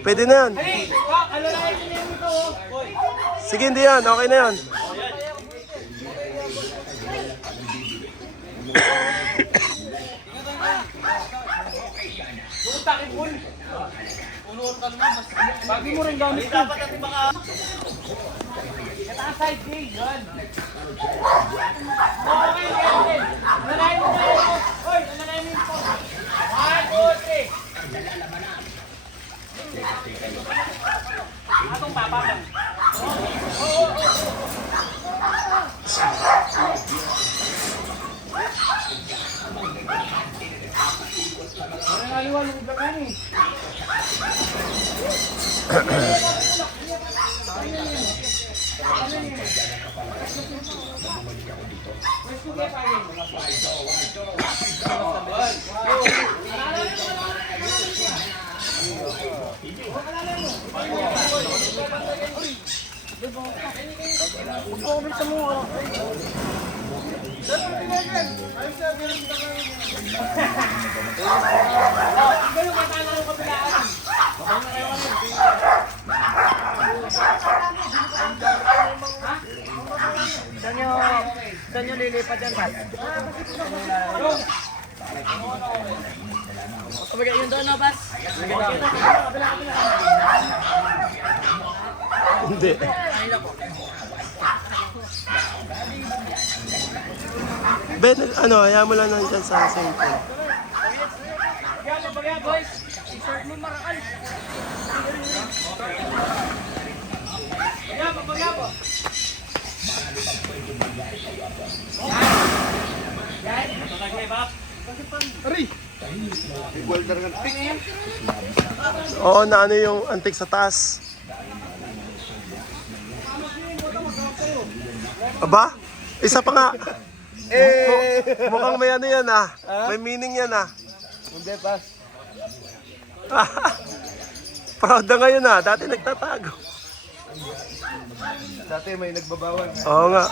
Pwede na yan. Sige, hindi yan. Okay na yan. Bagay mo rin gamit ko. Dapat natin baka... Ito ang side day, yun. Okay, okay. Nanayin mo na yun. Hoy, nanayin mo yun po. 1, 2, 3. Atong papa ka. Naliwan mo ba yan eh? Saan nyo lilipat yan, Pat? Kabagay yun doon, no, Bas? Hindi. Ben, ano, ayaw mo lang nandyan sa cellphone. Kabagay, boys. I-short mo marakal. Kabagay po. Oo, na ano yung antik sa taas. Aba? Isa pa nga. Mukhang may ano yan ah. May meaning yan ah. Hindi, Pas. Proud na ngayon ah. Dati nagtatago. Dati may nagbabawan. Oo nga.